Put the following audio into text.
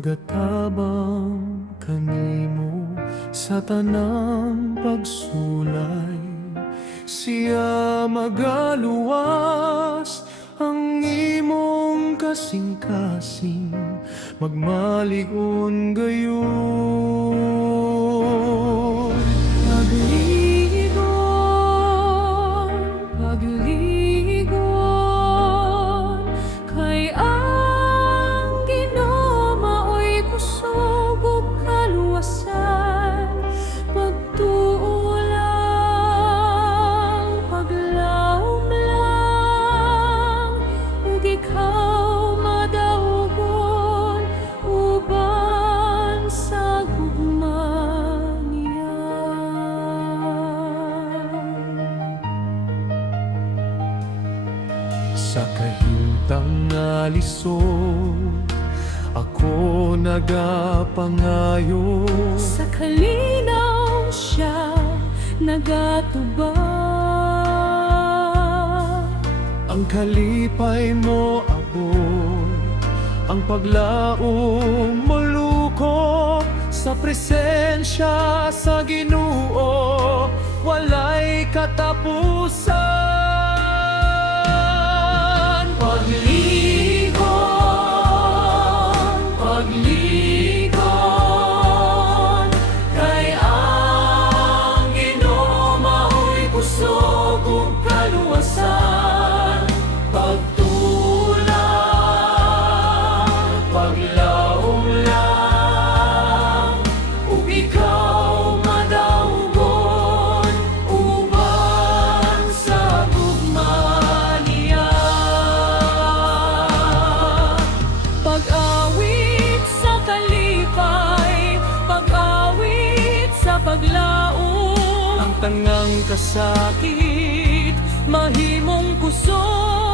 Magatabang kanimo sa tanang pagsulay, siya magaluwas ang imong kasing-kasing, magmaligon gayon. Pagligon, pagligon, kay ang Ginoo maoy kusog ug kaluwasan. Pagtuo lang, paglaom lang, ug ikaw madaugon uban sa gugma niya. Sa kahimtang nga lisod, ako nagapangayo. Sa kalinaw siya nagatubag. Ang kalipay mo abot, ang paglaom mo luko. Sa presensya sa Ginoo, walay katapusan. Pagligon, pagligon, kay ang Ginoo maoy kusog ug kaluwasan. Pagtulang, paglaom lang, ug ikaw madaugon uban sa gugma niya. Pag-awit sa kalipay, pag-awit sa paglaom, ang tangang kasakit mahimong kusog.